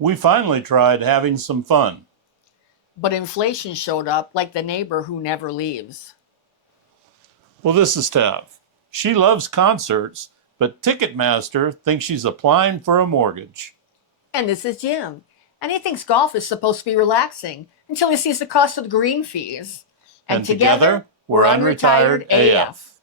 We finally tried having some fun. But inflation showed up like the neighbor who never leaves. Well, this is tough. She loves concerts, but Ticketmaster thinks she's applying for a mortgage. And this is Jim. And he thinks golf is supposed to be relaxing until he sees the cost of the green fees. And together, we're Unretired AF.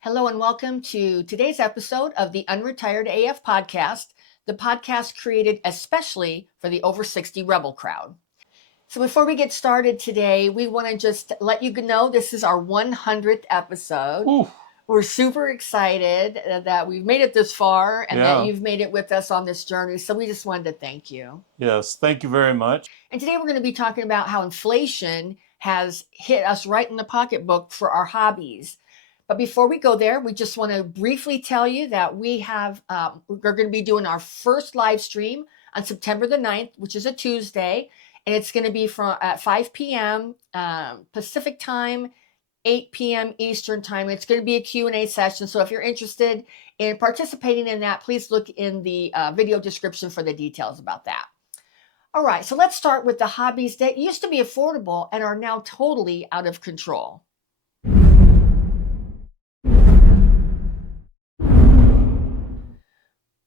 Hello and welcome to today's episode of the Unretired AF podcast, the podcast created especially for the over 60 rebel crowd. So before we get started today, we want to just let you know this is our 100th episode. Ooh. We're super excited that we've made it this far and Yeah. that you've made it with us on this journey. So we just wanted to thank you. Yes, thank you very much. And today we're going to be talking about how inflation has hit us right in the pocketbook for our hobbies. But before we go there, we just want to briefly tell you that we're going to be doing our first live stream on September the 9th, which is a Tuesday. And it's going to be at 5 p.m. Pacific time, 8 p.m. Eastern time. It's going to be a Q&A session. So if you're interested in participating in that, please look in the video description for the details about that. All right, so let's start with the hobbies that used to be affordable and are now totally out of control.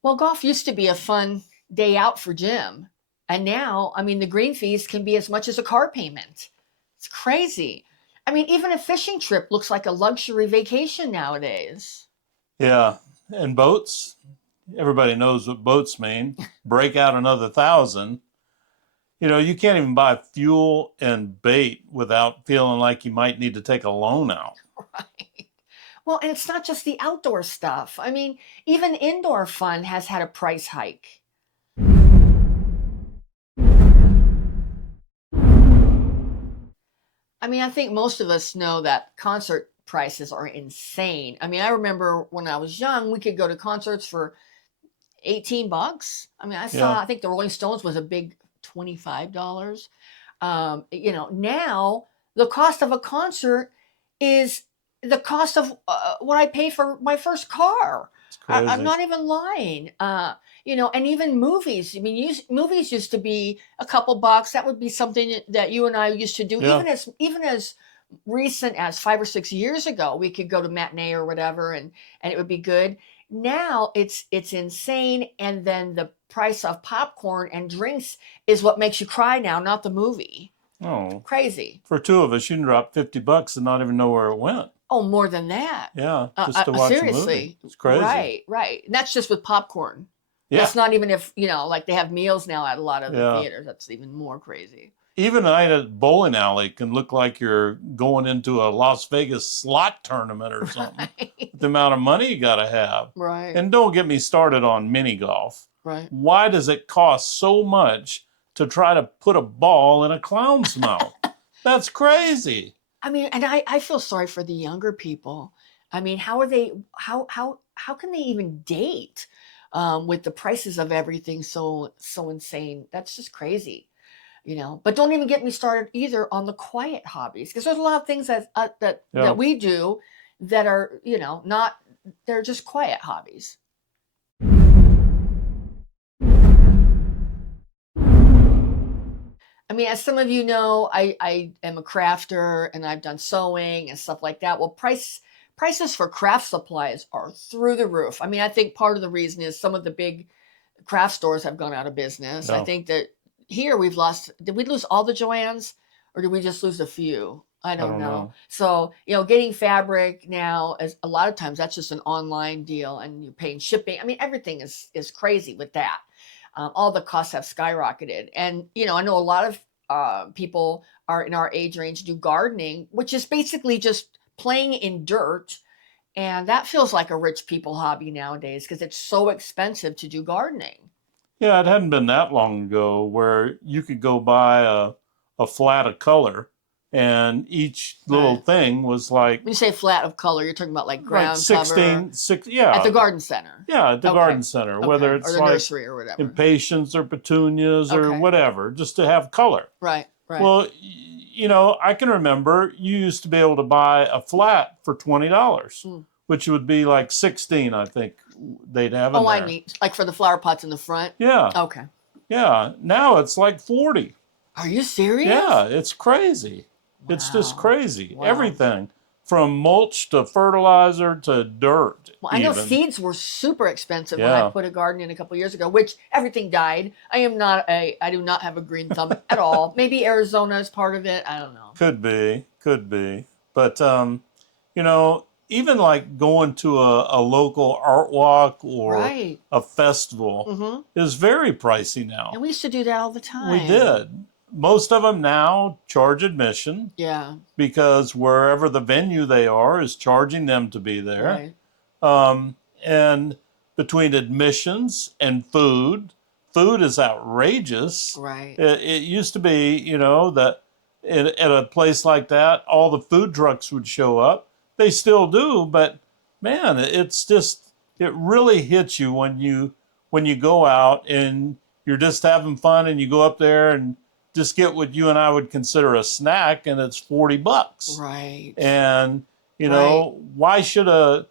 Well, golf used to be a fun day out for Jim. And now, the green fees can be as much as a car payment. It's crazy. Even a fishing trip looks like a luxury vacation nowadays. Yeah, and boats, everybody knows what boats mean. Break out another 1,000. You can't even buy fuel and bait without feeling like you might need to take a loan out. Right. Well, and it's not just the outdoor stuff. Even indoor fun has had a price hike. I think most of us know that concert prices are insane. I remember when I was young, we could go to concerts for $18. I think the Rolling Stones was a big $25. Now the cost of a concert is the cost of what I pay for my first car. I'm not even lying. And even movies. Movies used to be a couple bucks. That would be something that you and I used to do. Yeah. Even as recent as 5 or 6 years ago, we could go to matinee or whatever, and it would be good. Now it's insane. And then the price of popcorn and drinks is what makes you cry now, not the movie. Oh, crazy. For two of us, you can drop $50 and not even know where it went. Oh, more than that. Yeah, just to watch seriously. a movie. It's crazy. Right. And that's just with popcorn. Yeah. That's not even if, like they have meals now at a lot of the theaters. That's even more crazy. Even a night at bowling alley can look like you're going into a Las Vegas slot tournament or something. Right. The amount of money you got to have. Right. And don't get me started on mini golf. Right. Why does it cost so much to try to put a ball in a clown's mouth? That's crazy. And I feel sorry for the younger people. How are they? How can they even date with the prices of everything so insane? That's just crazy, But don't even get me started either on the quiet hobbies, because there's a lot of things that we do that are not. They're just quiet hobbies. As some of you know, I am a crafter and I've done sewing and stuff like that. Well, prices for craft supplies are through the roof. I think part of the reason is some of the big craft stores have gone out of business. Yeah. I think that here did we lose all the Joann's, or did we just lose a few? I don't know. So, getting fabric now, a lot of times that's just an online deal and you're paying shipping. Everything is crazy with that. All the costs have skyrocketed. And, I know a lot of people are in our age range do gardening, which is basically just playing in dirt. And that feels like a rich people hobby nowadays because it's so expensive to do gardening. Yeah, it hadn't been that long ago where you could go buy a flat of color, and each little thing was like... When you say flat of color, you're talking about like ground cover? Yeah. At the garden center. Yeah, at the garden center, whether it's or the like nursery or whatever. impatiens or petunias or whatever, just to have color. Right. Well, I can remember you used to be able to buy a flat for $20, which would be like 16, I think they'd have in Oh, I there. mean, like for the flower pots in the front? Yeah. Okay. Yeah. Now it's like 40. Are you serious? Yeah, it's crazy. It's just Wow. crazy. Wow. Everything from mulch to fertilizer to dirt. Well, I know even. seeds were super expensive when I Yeah. put a garden in a couple years ago, which everything died. I do not have a green thumb at all. Maybe Arizona is part of it. I don't know. Could be. But, even like going to a local art walk or Right. a festival is very pricey now. And we used to do that all the time. We did. Most of them now charge admission. Yeah. Because wherever the venue they are is charging them to be there. Right. And between admissions and food is outrageous. Right. It used to be, that at a place like that, all the food trucks would show up. They still do, but man, it's just, it really hits you when you go out and you're just having fun and you go up there and just get what you and I would consider a snack, and it's $40. Right. And why should a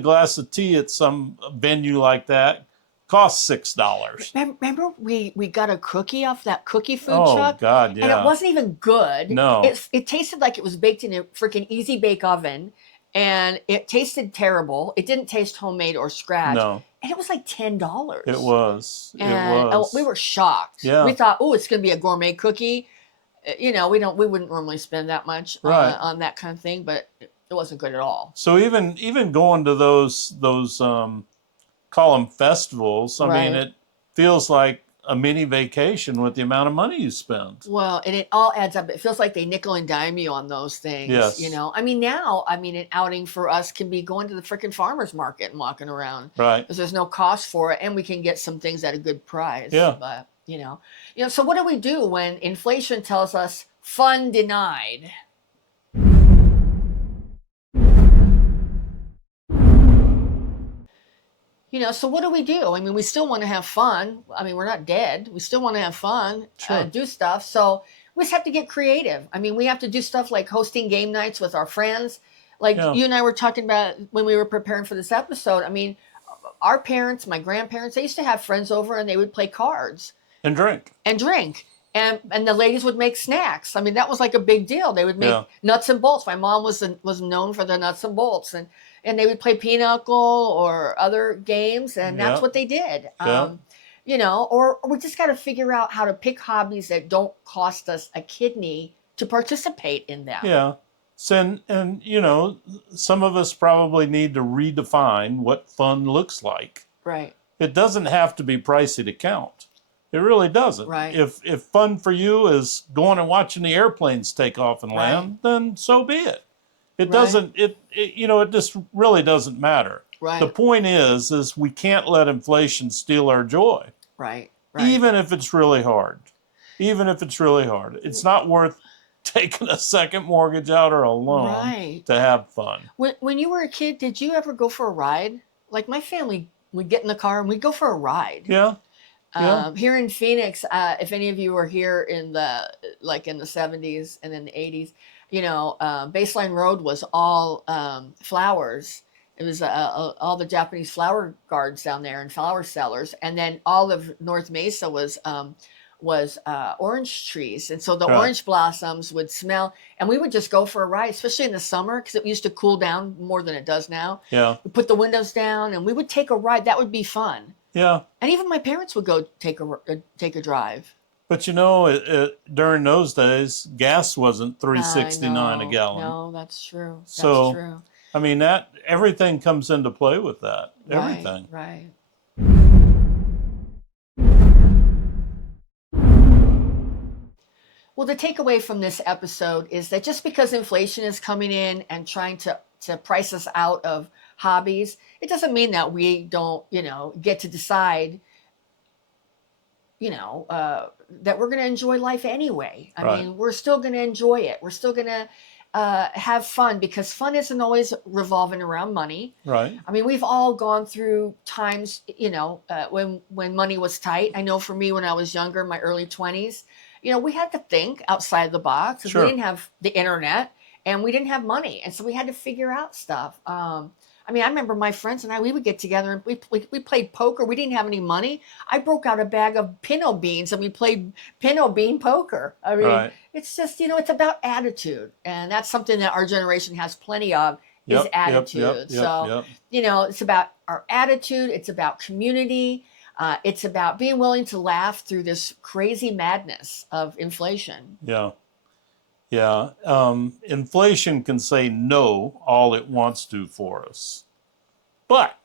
glass of tea at some venue like that cost $6? Remember we got a cookie off that cookie food truck? Oh God, yeah. And it wasn't even good. No. It tasted like it was baked in a freaking easy bake oven, and it tasted terrible. It didn't taste homemade or scratch. No. And it was like $10. It was. And we were shocked. Yeah. We thought, oh, it's going to be a gourmet cookie. We wouldn't normally spend that much on that kind of thing, but it wasn't good at all. So even going to those call them festivals, I mean, it feels like a mini vacation with the amount of money you spend. Well, and it all adds up. It feels like they nickel and dime you on those things. Yes. Now, an outing for us can be going to the freaking farmer's market and walking around. Right. Because there's no cost for it, and we can get some things at a good price. Yeah. But, so what do we do when inflation tells us fun denied? So what do we do? I mean, we still want to have fun. I mean, we're not dead. We still want to have fun, do stuff. So we just have to get creative. I mean, we have to do stuff like hosting game nights with our friends. Like you and I were talking about when we were preparing for this episode. I mean, our parents, my grandparents, they used to have friends over and they would play cards. And drink. And the ladies would make snacks. I mean, that was like a big deal. They would make nuts and bolts. My mom was known for the nuts and bolts, and they would play pinochle or other games, and that's what they did. Or we just got to figure out how to pick hobbies that don't cost us a kidney to participate in them. Yeah. So, and some of us probably need to redefine what fun looks like. Right. It doesn't have to be pricey to count. It really doesn't. Right. If fun for you is going and watching the airplanes take off and land, then so be it. It doesn't. It just really doesn't matter. Right. The point is we can't let inflation steal our joy. Right. Even if it's really hard. It's not worth taking a second mortgage out or a loan to have fun. When you were a kid, did you ever go for a ride? Like my family, we'd get in the car and we'd go for a ride. Yeah. Here in Phoenix, if any of you were here in the 70s and then the 80s, Baseline Road was all flowers. It was all the Japanese flower gardens down there and flower sellers, and then all of North Mesa was orange trees, and so the orange blossoms would smell, and we would just go for a ride, especially in the summer because it used to cool down more than it does now. Yeah, we put the windows down and we would take a ride. That would be fun. Yeah, and even my parents would go take a drive. But during those days, gas wasn't $3.69 a gallon. No, that's true. That's true. I mean, everything comes into play with that. Everything. Right. Well, the takeaway from this episode is that just because inflation is coming in and trying to price us out of hobbies, it doesn't mean that we don't, get to decide, that we're going to enjoy life anyway. I mean, we're still going to enjoy it. We're still going to have fun, because fun isn't always revolving around money. Right. I mean, we've all gone through times, when money was tight. I know for me, when I was younger, in my early 20s, we had to think outside the box because we Sure. didn't have the internet and we didn't have money. And so we had to figure out stuff. I mean, I remember my friends and we would get together and we played poker. We didn't have any money. I broke out a bag of pinto beans and we played pinto bean poker. I mean, Right. it's just, it's about attitude. And that's something that our generation has plenty of is attitude. So, it's about our attitude. It's about community. It's about being willing to laugh through this crazy madness of inflation. Yeah. Yeah. Inflation can say no all it wants to for us. But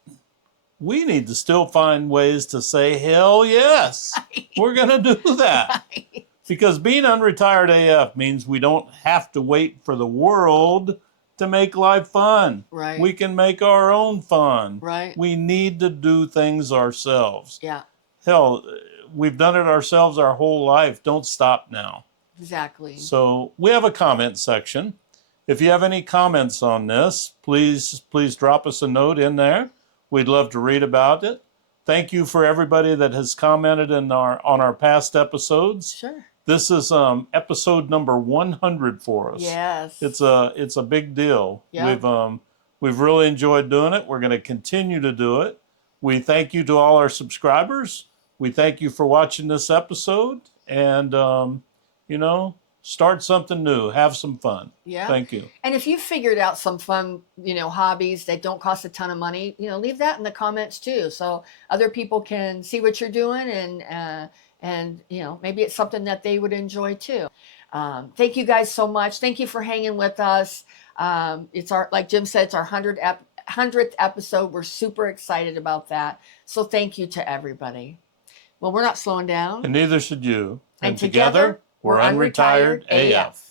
we need to still find ways to say, hell yes, we're going to do that. Right. Because being unretired AF means we don't have to wait for the world to make life fun. Right. We can make our own fun. Right. We need to do things ourselves. Yeah. Hell, we've done it ourselves our whole life. Don't stop now. Exactly. So we have a comment section. If you have any comments on this, please drop us a note in there. We'd love to read about it. Thank you for everybody that has commented on our past episodes. Sure. This is episode number 100 for us. Yes. It's a big deal. Yeah. We've really enjoyed doing it. We're going to continue to do it. We thank you to all our subscribers. We thank you for watching this episode, and start something new. Have some fun. Yeah. Thank you. And if you figured out some fun, hobbies that don't cost a ton of money, leave that in the comments too, so other people can see what you're doing, and maybe it's something that they would enjoy too. Thank you guys so much. Thank you for hanging with us. It's like Jim said, it's our 100th episode. We're super excited about that. So thank you to everybody. Well, we're not slowing down. And neither should you. And together, we're Unretired AF.